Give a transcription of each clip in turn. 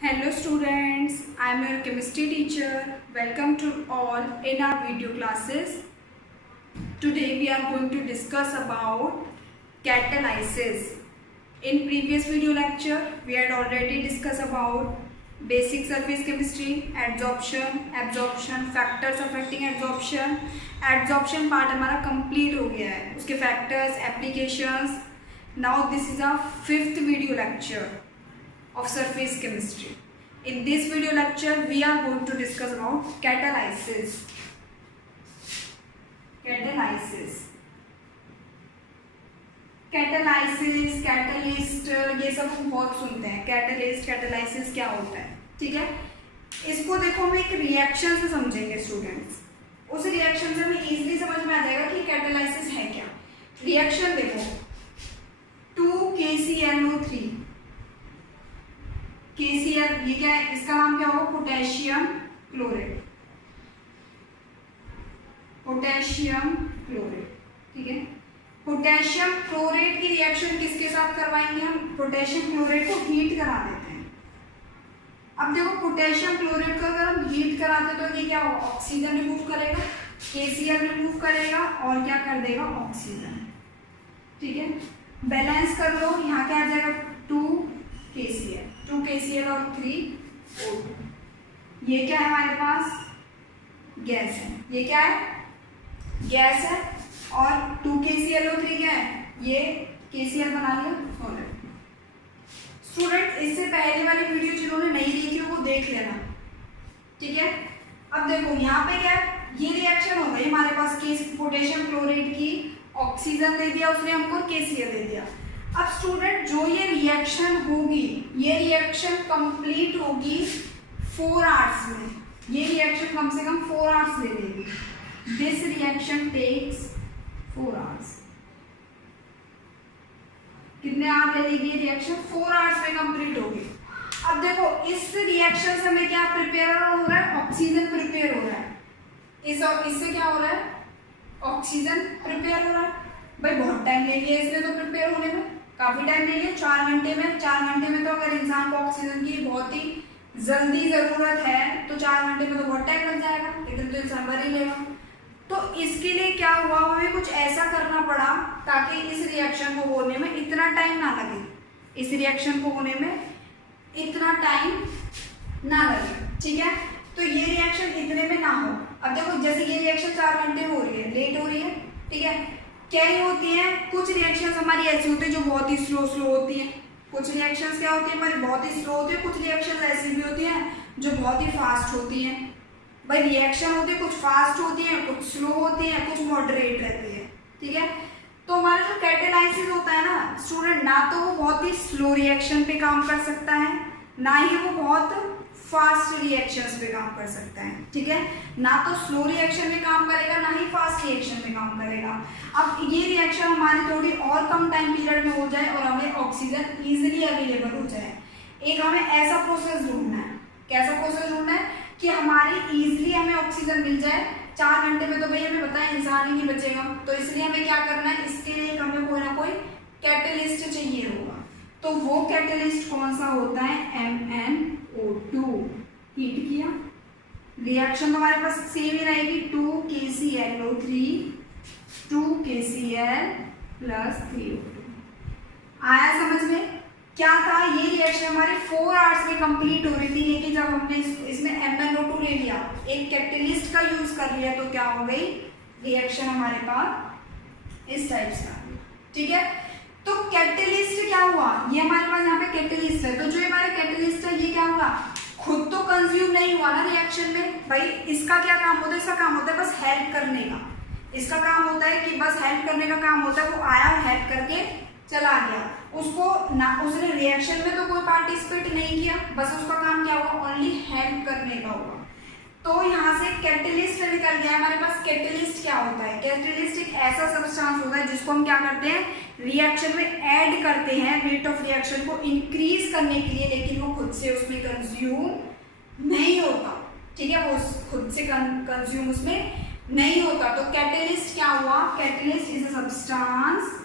Hello students, I am your chemistry teacher. Welcome to all in our video classes. Today we are going to discuss about catalysis. In previous video lecture, we had already discussed about basic surface chemistry, absorption, factors affecting absorption. Absorption part हमारा complete हो गया है. उसके factors, applications. Now this is our 5th video lecture of surface chemistry. In this video lecture we are going to discuss about catalysis. Catalyst ये सब हम बहुत सुनते हैं. कैटलाइसिस क्या होता है, ठीक है. इसको देखो हम एक रिएक्शन से समझेंगे स्टूडेंट्स. उस रिएक्शन से हमें इजीली समझ में आ जाएगा कि कैटलाइसिस है क्या. रिएक्शन देखो 2KClO3 KCl ये क्या है, इसका नाम क्या होगा, पोटेशियम क्लोराइड. ठीक है. पोटेशियम क्लोराइड की रिएक्शन किसके साथ करवाएंगे हम, पोटेशियम क्लोराइड को हीट करा देते हैं. अब देखो पोटेशियम क्लोराइड को अगर हम हीट कराते तो ये क्या होगा, ऑक्सीजन रिमूव करेगा, KCl रिमूव करेगा और क्या कर देगा, ऑक्सीजन. ठीक है. बैलेंस कर लो, यहाँ क्या आ जाएगा 2KCl और 3O2. ये क्या है हमारे पास, गैस है. ये क्या है, गैस है. और 2KClO3 क्या है, ये KCl बना लिया सॉलिड. स्टूडेंट इससे पहले वाली वीडियो जिन्होंने नहीं देखी हो वो देख लेना, ठीक है. अब देखो यहाँ पे क्या है, ये रिएक्शन हो गई हमारे पास, पोटेशियम क्लोराइड की ऑक्सीजन दे दिया उसने हमको, KCl दे दिया. अब स्टूडेंट जो ये रिएक्शन होगी, ये रिएक्शन कंप्लीट होगी 4 आवर्स में. ये रिएक्शन कम से कम 4 आवर्स ले लेगी. This reaction takes 4 hours. कितने आवर्स ले लेगी ये रिएक्शन, 4 आवर्स में कंप्लीट होगी. अब देखो इस रिएक्शन से हमें क्या प्रिपेयर हो रहा है, ऑक्सीजन प्रिपेयर हो रहा है. इससे क्या हो रहा है, ऑक्सीजन प्रिपेयर हो रहा है. भाई बहुत टाइम ले लिया इसने तो प्रिपेयर होने में, काफी टाइम ले लिया. 4 घंटे में, 4 घंटे में तो अगर इंसान को ऑक्सीजन की बहुत ही जल्दी जरूरत है तो 4 घंटे में तो बहुत टाइम लग जाएगा, लेकिन तो इंसान भर ही लेगा. तो इसके लिए क्या हुआ, हमें कुछ ऐसा करना पड़ा ताकि इस रिएक्शन को होने में इतना टाइम ना लगे, इस रिएक्शन को होने में इतना टाइम ना लगे. ठीक है. तो ये रिएक्शन इतने में ना हो. अब देखो जैसे ये रिएक्शन 4 घंटे में हो रही है, लेट हो रही है, ठीक है. क्या ही होती है, कुछ रिएक्शंस हमारी ऐसी होती है जो बहुत ही स्लो होती हैं. कुछ रिएक्शंस क्या होती है हमारी बहुत ही स्लो होती है. कुछ रिएक्शंस ऐसी भी होती हैं जो बहुत ही फास्ट होती हैं. भाई रिएक्शन होती है, कुछ फास्ट होती है, कुछ स्लो होती है, कुछ मॉडरेट रहती है. ठीक है. तो हमारा जो कैटालाइसिस होता है ना स्टूडेंट, ना तो वो बहुत ही स्लो रिएक्शन पे काम कर सकता है, ना ही वो बहुत फास्ट रिएक्शंस पे काम कर सकता है. ठीक है. ना तो स्लो रिएक्शन में काम करेगा, ना ही फास्ट रिएक्शन में काम करेगा. अब ये रिएक्शन हमारी थोड़ी और कम टाइम पीरियड में हो जाए और हमें ऑक्सीजन इजीली अवेलेबल हो जाए. एक हमें ऐसा प्रोसेस ढूंढना है. कैसा प्रोसेस ढूंढना है कि हमारी इजीली हमें ऑक्सीजन मिल जाए. 4 घंटे में तो भाई हमें पता है इंसान ही नहीं बचेगा, तो इसलिए हमें क्या करना है, इसके लिए हमें कोई ना कोई कैटलिस्ट चाहिए होगा. तो वो कैटलिस्ट कौन सा होता है, MnO2. हीट किया, रिएक्शन हमारे पास सेम ही रहेगी, 2KClO3 2KCl + 3O2. आया समझ में. क्या था, ये रिएक्शन हमारे 4 आवर्स में कंप्लीट हो रही थी, लेकिन जब हमने इसमें MnO2 ले लिया, एक कैटलिस्ट का यूज कर लिया, तो क्या हो गई, रिएक्शन हमारे पास इस टाइप का. ठीक है. तो कैटलिस्ट क्या हुआ, ये हमारे पास यहाँ पे कैटलिस्ट है. तो जो हमारा कैटलिस्ट है ये क्या हुआ, खुद तो कंज्यूम नहीं हुआ ना रिएक्शन में. भाई इसका क्या काम होता है, इसका काम होता है बस हेल्प करने का. इसका काम होता है कि बस हेल्प करने का काम होता है. वो आया, हेल्प करके चला गया. उसको ना, उसने रिएक्शन में तो कोई पार्टिसिपेट नहीं किया, बस उसका काम क्या हुआ, ओनली हेल्प करने का हुआ. तो यहाँ से कैटलिस्ट निकल गया हमारे पास. कैटलिस्ट क्या होता है, कैटलिस्ट एक ऐसा सब्सटेंस होता है जिसको हम क्या करते हैं, रिएक्शन में ऐड करते हैं रेट ऑफ रिएक्शन को इंक्रीज करने के लिए, लेकिन वो खुद से उसमें कंज्यूम नहीं होता. ठीक है. वो खुद से कंज्यूम उसमें नहीं होता. तो कैटलिस्ट क्या हुआ, कैटलिस्ट इज अ सब्सटेंस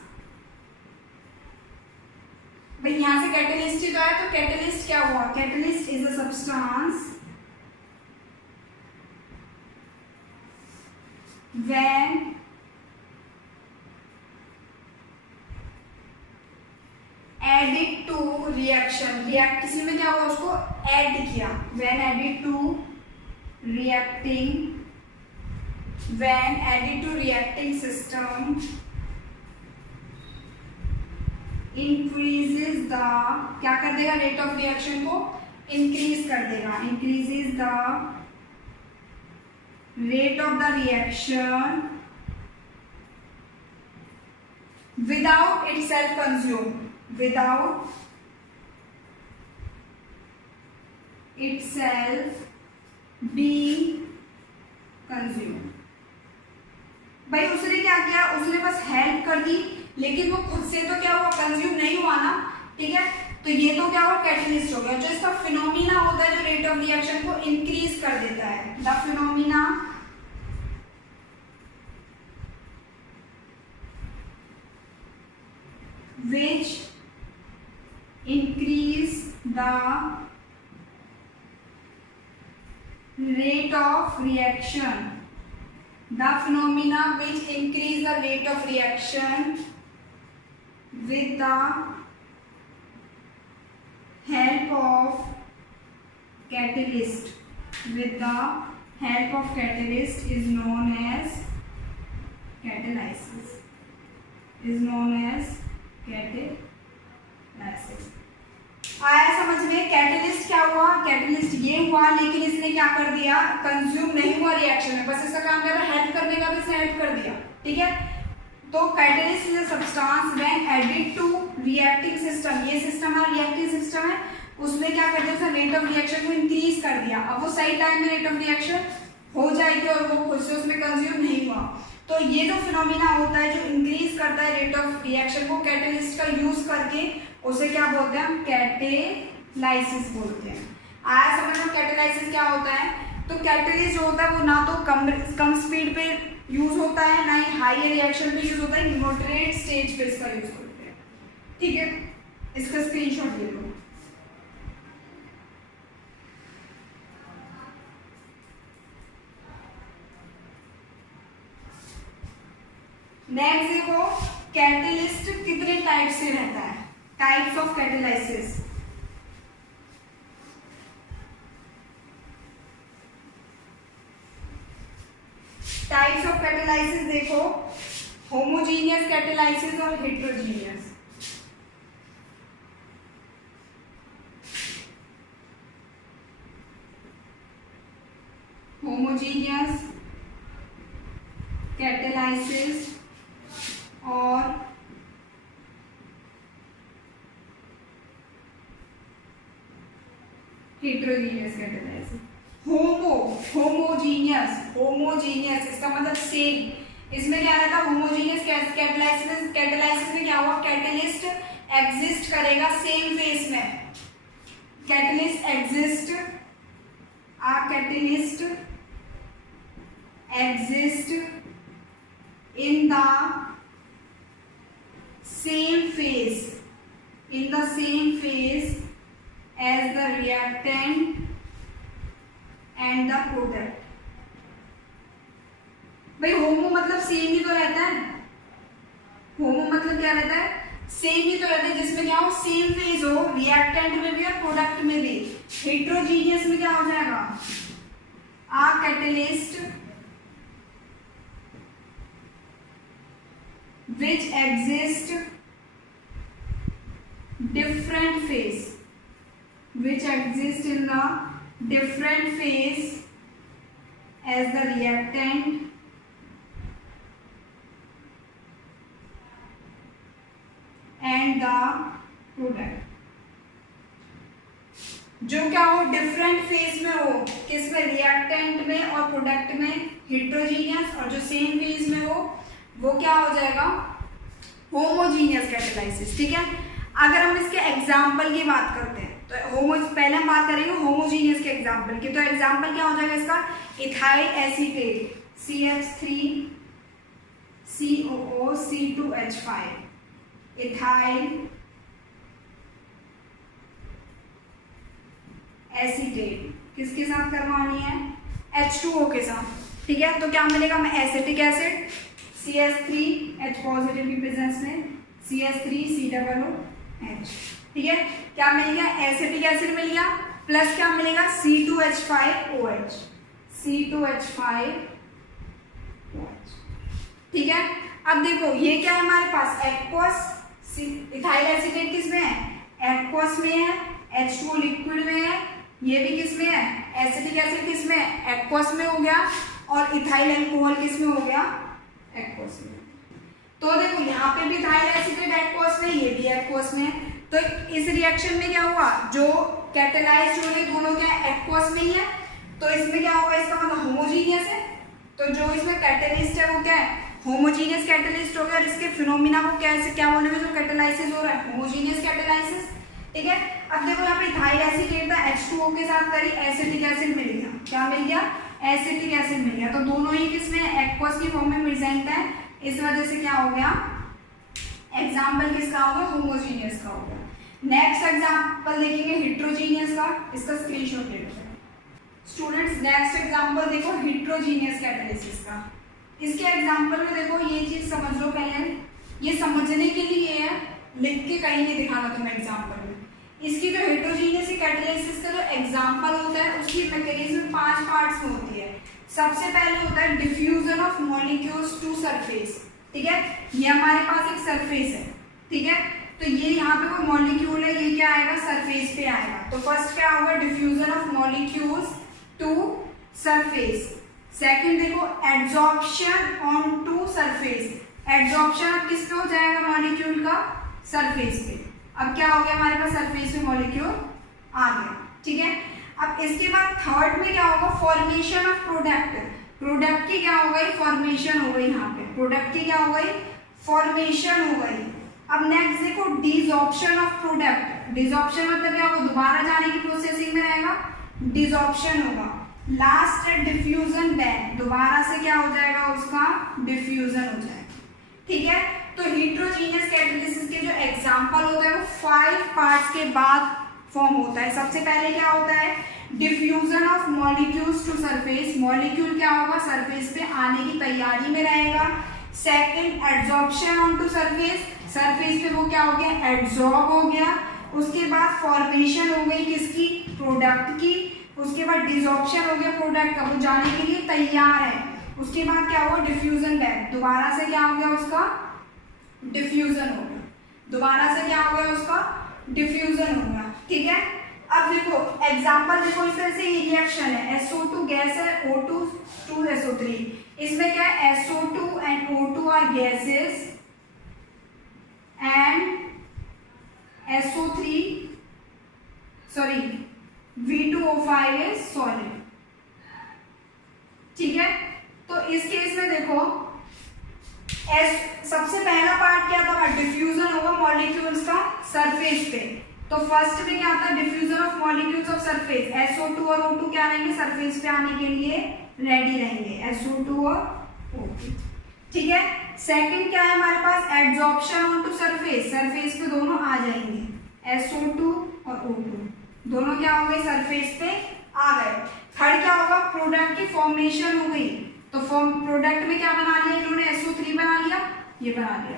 भाई यहाँ से कैटेलिस्ट ही तो है, तो कैटेलिस्ट क्या हुआ, catalyst is a substance when added to reaction, react किसी में क्या हुआ, उसको ऐड किया, when added to reacting system increases the, क्या कर देगा, रेट ऑफ रिएक्शन को इंक्रीज कर देगा, increases the rate of the reaction without itself consumed, without itself being consumed। भाई उसने क्या किया, उसने बस हेल्प कर दी, लेकिन वो खुद से तो क्या हुआ, कंज्यूम नहीं हुआ ना, ठीक है। तो ये तो क्या हुआ, कैटलिस्ट हो गया। जो इसका फिनोमिना होता है जो रेट ऑफ रिएक्शन को इंक्रीज कर देता है, the phenomena which increase the rate of reaction, the phenomena which increase the rate of reaction with the help of catalyst, with the help of catalyst is known as catalysis, is known as catalysis. आया समझ में, catalyst क्या हुआ, catalyst ये हुआ, लेकिन इसने क्या कर दिया, कंज्यूम नहीं हुआ रिएक्शन में, बस इसका काम कर रहा है हेल्प करने का, भी इसने हेल्प कर दिया, ठीक है। तो catalyst is a substance when added to reacting system, ये सिस्टम है रिएक्टिंग सिस्टम है, उसमें क्या कर दिया, उसने रेट ऑफ रिएक्शन को इंक्रीज कर दिया। अब वो सही टाइम में रेट ऑफ रिएक्शन हो जाएगी और वो खुद से उसमें कंज्यूम नहीं हुआ। तो ये जो फिनोमिना होता है जो इंक्रीज करता है रेट ऑफ रिएक्शन को कैटेलिस्ट का यूज करके, उसे क्या बोलते हैं, हम कैटेलाइसिस बोलते हैं। आया समझ में कैटेलाइसिस क्या होता है। तो कैटेलिस्ट जो होता है वो ना तो कम स्पीड पे यूज होता है, ना ही हाई रिएक्शन पे यूज होता है, मॉडरेट स्टेज पे इसका यूज करते हैं, ठीक है। इसका स्क्रीनशॉट ले लो। नेक्स्ट देखो, कैटेलिस्ट कितने टाइप से रहता है, types of catalysis. Types of catalysis देखो, होमोजीनियस कैटेलाइसिस और हेटेरोजीनियस। होमोजीनियस कैटेलाइसिस और हेटेरोजीनियस कैटेलाइसिस। होमोजीनियस इसका मतलब सेम। इसमें क्या रहता है, होमोजीनियस कैटेलाइसिस में क्या हुआ, कैटेलिस्ट एग्जिस्ट करेगा सेम फेस में, catalyst exist in the same phase as the reactant and the product। भाई होमो मतलब सेम ही तो रहता है, होमो मतलब क्या रहता है, सेम ही तो रहता है, जिसमें क्या हो, सेम फेज हो, रिएक्टेंट में भी और प्रोडक्ट में भी। हेटेरोजीनियस में क्या हो जाएगा, आ catalyst which exist different phase, which exist in the different phase as the reactant and the product। जो क्या हो, डिफरेंट फेज में हो, किसमें, रिएक्टेंट में और प्रोडक्ट में हेटेरोजीनियस, और जो सेम फेज में हो वो क्या हो जाएगा, होमोजीनियस कैटेलाइसिस, ठीक है। अगर हम इसके एग्जाम्पल की बात करते हैं तो पहले हम बात करेंगे होमोजीनियस के एग्जाम्पल की। तो एग्जाम्पल क्या हो जाएगा इसका, ethyl acetate CH3 COO C2H5, ethyl acetate किसके साथ करवानी है, H2O के साथ, ठीक है। तो क्या मिलेगा, हमें एसिटिक एसिड CH3H पॉजिटिव की प्रेजेंस में CH3COOH, ठीक है। क्या मिल गया, एसिटिक एसिड मिल गया, प्लस क्या मिलेगा C2H5OH, C2H5OH, ठीक है। अब देखो ये क्या है हमारे पास, एक्वस, इथाइल एसीटेट किस में है, एक्वस में है, H2O लिक्विड में है, ये भी किस में है, एसिटिक एसिड किस में है, एक्वस में हो गया, और इथाइल अल्कोहल किस में हो गया, एक्वस में। तो देखो यहाँ पे भी इथाइल एसीटेट एक्वस में, ये भी एक्वस में। तो इस रिएक्शन में क्या हुआ, जो कैटेलाइज्ड हो रहे दोनों क्या एक्वस में ही है, तो इसमें क्या होगा, इसका मतलब होमोजीनियस है। तो जो इसमें कैटेलिस्ट है वो क्या है, होमोजीनियस कैटेलिस्ट हो गया, और इसके फिनोमिना को कैसे क्या बोलेंगे, जो कैटेलाइसिस हो रहा है होमोजीनियस कैटेलाइसिस, ठीक है। अब देखो यहाँ पे इथाइल एसीटेट था, H2O के साथ करी, एसिटिक एसिड मिल गया, क्या मिल गया, एसिटिक एसिड मिल गया। तो दोनों ही किसमें एक्वस की फॉर्म में प्रेजेंट है, इस वजह से क्या हो गया, एग्जाम्पल किसका होगा, होमोजीनियस का होगा। नेक्स्ट एग्जाम्पल देखेंगे हेट्रोजीनियस का, इसका स्क्रीनशॉट ले लो स्टूडेंट्स। नेक्स्ट एग्जाम्पल देखो हेट्रोजीनियस कैटालिसिस का। इसके एग्जाम्पल में देखो ये चीज समझ लो पहले, ये समझने के लिए है, लिख के कहीं नहीं दिखाना तुम्हें एग्जाम्पल में। इसकी जो हेट्रोजीनियस कैटालिसिस का जो एग्जाम्पल होता है, उसकी मैकेनिज्म 5 पार्ट्स में होती है। सबसे पहले होता है diffusion of molecules to surface, ठीक है। ये हमारे पास एक सरफेस है, ठीक है। तो ये यहाँ पे कोई मॉलिक्यूल है, ये क्या आएगा, सरफेस पे आएगा। तो फर्स्ट क्या होगा, diffusion of molecules to surface. Second देखो adsorption on to surface, adsorption अब किस पे हो जाएगा, मॉलिक्यूल का सरफेस पे। अब क्या हो गया, हमारे पास सरफेस पे मॉलिक्यूल आ गया, ठीक है। अब इसके बाद थर्ड में क्या होगा, फॉर्मेशन ऑफ प्रोडक्ट, प्रोडक्ट की क्या हो गई, फॉर्मेशन हो गई, यहाँ पे प्रोडक्ट की क्या हो गई, फॉर्मेशन हो गई। अब नेक्स्ट देखो डिसॉर्प्शन ऑफ प्रोडक्ट, डिसॉर्प्शन मतलब क्या होगा, दोबारा जाने की प्रोसेसिंग में रहेगा, डिसॉर्प्शन होगा। लास्ट है डिफ्यूजन बैक, दोबारा से क्या हो जाएगा, उसका डिफ्यूजन हो जाएगा, ठीक है। तो हेट्रोजीनियस कैटालिसिस के जो एग्जांपल होता है वो 5 पार्ट्स के बाद फॉर्म होता है। सबसे पहले क्या होता है, diffusion of molecules to surface, molecule क्या होगा, सरफेस पे आने की तैयारी में रहेगा। Second adsorption on to surface, surface पे वो क्या हो गया, एड्सॉर्ब हो गया। उसके बाद फॉर्मेशन हो गई किसकी, प्रोडक्ट की। उसके बाद डिसॉर्प्शन हो गया प्रोडक्ट का, वो जाने के लिए तैयार है। उसके बाद क्या हुआ, डिफ्यूजन बैक, दोबारा से क्या हो गया, उसका डिफ्यूजन हो गया, दोबारा से क्या हो गया, उसका डिफ्यूजन हो गया, ठीक है। अब देखो एग्जांपल देखो, इस तरह से ये रिएक्शन है, SO2 गैस है, O2 2SO3, इसमें क्या है, SO2 and O2 are gases and SO3 sorry V2O5 is solid, ठीक है। तो इस केस में देखो सबसे पहला पार्ट क्या था, डिफ्यूजन होगा मॉलिक्यूल्स का सरफेस पे। तो फर्स्ट में क्या आता है, diffusion of molecules of surface, SO2 और O2 क्या रहेंगे, सरफेस पे आने के लिए रेडी रहेंगे, SO2 और O2, ठीक है। सेकंड क्या है हमारे पास, adsorption on to surface, surface पे दोनों आ जाएंगे, SO2 और O2 दोनों क्या हो गए, सरफेस पे आ गए। थर्ड क्या होगा, प्रोडक्ट की फॉर्मेशन हो गई। तो प्रोडक्ट में क्या बना लिया इन्होंने, SO3 बना लिया, ये बना लिया।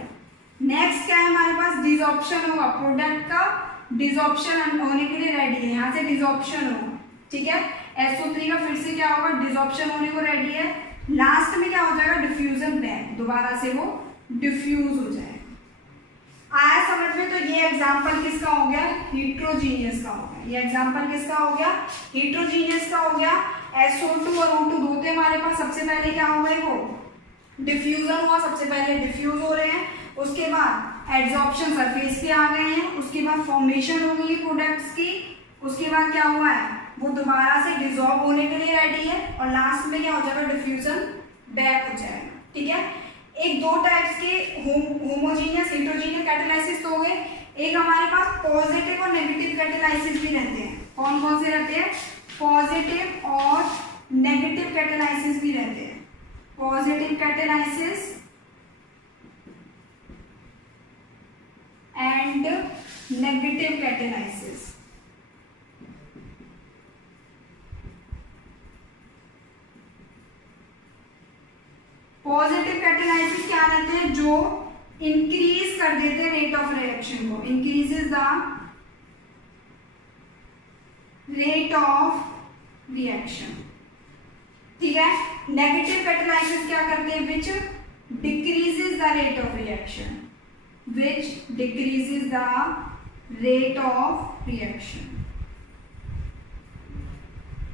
नेक्स्ट क्या है हमारे पास, डिसॉर्प्शन होगा, प्रोडक्ट का डिसॉर्प्शन होने के लिए रेडी है, यहाँ से डिसॉर्प्शन होगा, ठीक है। SO3 का फिर से क्या होगा, डिसॉर्प्शन होने को रेडी है। लास्ट में क्या हो जाएगा, डिफ्यूजन बैक, दोबारा से वो डिफ्यूज हो जाएगा। आया समझ में। तो ये एग्जांपल किसका हो गया, हेट्रोजीनियस का हो गया, ये एग्जांपल किसका हो गया, हेट्रोजीनियस का हो गया। SO2 और O2 दो थे हमारे पास, सबसे पहले क्या हो गए, वो डिफ्यूजन हुआ, सबसे पहले डिफ्यूज हो रहे हैं, उसके बाद एड्सॉर्प्शन सरफेस पे आ गए हैं, उसके बाद फॉर्मेशन हो गई प्रोडक्ट्स की, उसके बाद क्या हुआ है, वो दोबारा से डिसॉल्व होने के लिए रेडी है, और लास्ट में क्या हो जाएगा, डिफ्यूजन बैक हो जाएगा, ठीक है। एक दो टाइप्स के होमोजीनियस हेट्रोजीनियस कैटालाइसिस हो गए, एक हमारे पास पॉजिटिव और नेगेटिव कैटालाइसिस भी रहते हैं। कौन कौन से रहते हैं, पॉजिटिव और नेगेटिव कैटालाइसिस भी रहते हैं, positive catalysis and negative catalysis. Positive catalysis क्या रहते हैं, जो इंक्रीज कर देते हैं रेट ऑफ रिएक्शन को, increases the rate of reaction, ठीक है। नेगेटिव कैटालाइसिस क्या करते हैं, which decreases the rate of reaction, which decreases the rate of reaction.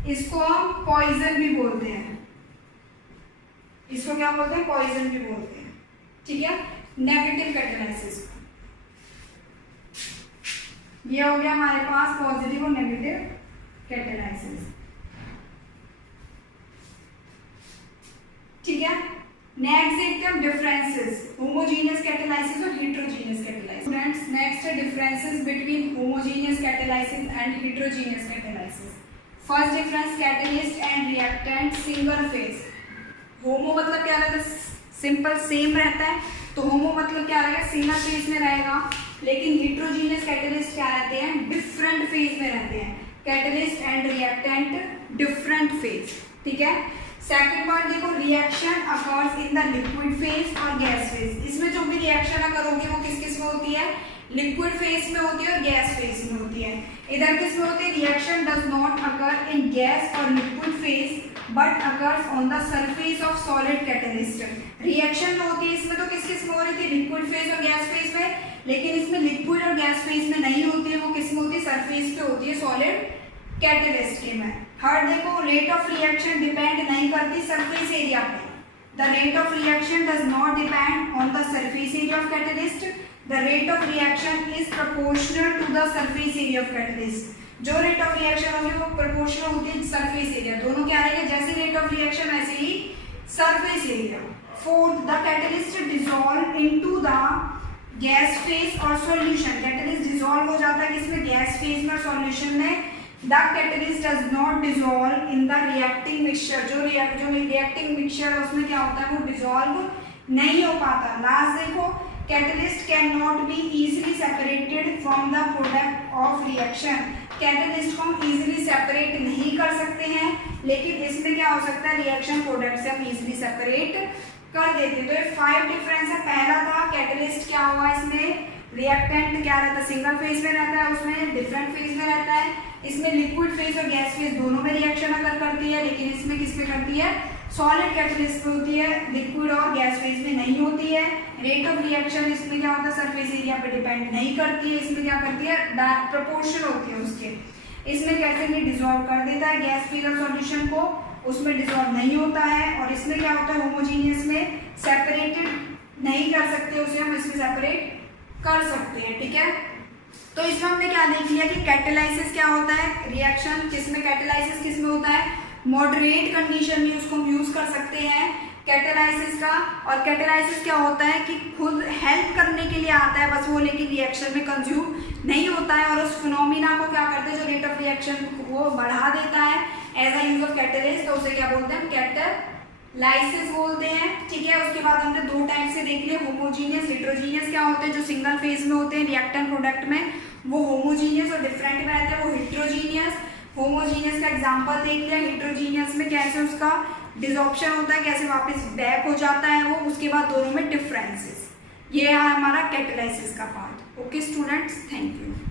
इसको हम पॉइजन भी बोलते हैं, इसको क्या बोलते हैं, पॉइजन भी बोलते हैं, ठीक है। नेगेटिव कैटालाइसिस, ये हो गया हमारे पास पॉजिटिव और नेगेटिव कैटालाइसिस, ठीक है। नेक्स्ट देखते हैं डिफरेंसेस, होमोजेनियस कैटालाइसिस और हेटेरोजेनियस कैटालाइसिस। स्टूडेंट्स नेक्स्ट है differences between homogeneous catalysis and heterogeneous catalysis. First difference, catalyst and reactant single phase. Homo मतलब क्या रहता है, सिंपल सेम रहता है, तो होमो मतलब क्या रहेगा, सिंगल फेज में रहेगा। लेकिन हेटेरोजेनियस कैटलिस्ट क्या रहते हैं, डिफरेंट फेज में रहते हैं, catalyst and reactant different phase, ठीक है। सेकंड पॉइंट देखो, reaction occurs in the liquid phase और गैस फेज। इसमें जो भी रिएक्शन करोगे वो किस किस में होती है, लिक्विड फेज में होती है और गैस फेज में होती है। इधर किस में होती है, reaction does not occur in gas और liquid phase but occurs on the surface of solid catalyst. Reaction जो होती है इसमें तो किस किस में हो रही थी, लिक्विड फेज और गैस फेज में, लेकिन इसमें लिक्विड और गैस फेज में नहीं होती है, वो किस में होती है, सरफेस पे होती है, सॉलिड कैटलिस्ट के में। थर्ड देखो, रेट ऑफ रिएक्शन डिपेंड नहीं करती सरफेस एरिया पे। The rate of reaction does not depend on the surface area of catalyst, the rate of reaction is proportional to the surface area of catalyst. जो rate of reaction होगी वो proportional होती है surface area, दोनों क्या रहेगा, जैसे rate of reaction वैसे ही surface area. Fourth, the catalyst dissolve into the gas phase और सॉल्यूशन। कैटलिस्ट डिसॉल्व हो जाता है किसमें, गैस फेज में और सॉल्यूशन में। The catalyst does not dissolve in the reacting mixture। जो reacting mixture है उसमें क्या होता है, वो dissolve नहीं हो पाता। लास्ट देखो, catalyst cannot be easily separated from the product of reaction। Catalyst को हम easily separate नहीं कर सकते हैं, लेकिन इसमें क्या हो सकता है, रिएक्शन प्रोडक्ट से हम easily separate कर देते। तो ये 5 डिफरेंस है। पहला था कैटलिस्ट क्या हुआ, इसमें रिएक्टेंट क्या रहता है, सिंगल फेज में रहता है, उसमें डिफरेंट फेज में रहता है। इसमें लिक्विड फेज और गैस फेज दोनों में रिएक्शन अगर करती है, लेकिन इसमें किस में करती है, सॉलिड कैटलिस्ट में होती है, लिक्विड और गैस फेज में नहीं होती है। रेट ऑफ रिएक्शन इसमें क्या होता है, सरफेस एरिया पे डिपेंड नहीं करती है, इसमें क्या करती है, प्रोपोर्शनल होती है उसके। इसमें कैसे भी डिसॉल्व कर देता है गैस फेज और सॉल्यूशन को, उसमें डिसॉल्व नहीं होता है। और इसमें क्या होता है, होमोजेनियस में सेपरेटेड नहीं कर सकते उसे, हम इसमें सेपरेट कर सकते हैं, ठीक है। तो इसमें हमने क्या देख लिया कि कैटालाइसिस क्या होता है, रिएक्शन किसमें, कैटालाइसिस किसमें होता है, मॉडरेट कंडीशन में उसको हम यूज कर सकते हैं कैटालाइसिस का। और कैटालाइसिस क्या होता है कि खुद हेल्प करने के लिए आता है बस वो, लेकिन रिएक्शन में कंज्यूम नहीं होता है, और उस फिनोमिना को क्या करते हैं, जो रेट ऑफ रिएक्शन वो बढ़ा देता है as a use of catalyst, तो उसे क्या बोलते हैं, कैटालाइसिस बोलते हैं, ठीक है। उसके बाद हमने 2 टाइप से देख लिए, होमोजीनियस, हेटेरोजीनियस। क्या होते हैं, जो सिंगल फेज में होते हैं रिएक्टेंट प्रोडक्ट में वो होमोजीनियस, और डिफरेंट में रहते हैं वो हेटेरोजीनियस। होमोजीनियस का एग्जांपल देख लिया, हेटेरोजीनियस में कैसे उसका डिसॉर्प्शन होता है, कैसे वापस बैक हो जाता है वो, उसके बाद दोनों में डिफरेंसेस। ये है हमारा कैटालाइसिस का part. Okay students, thank you.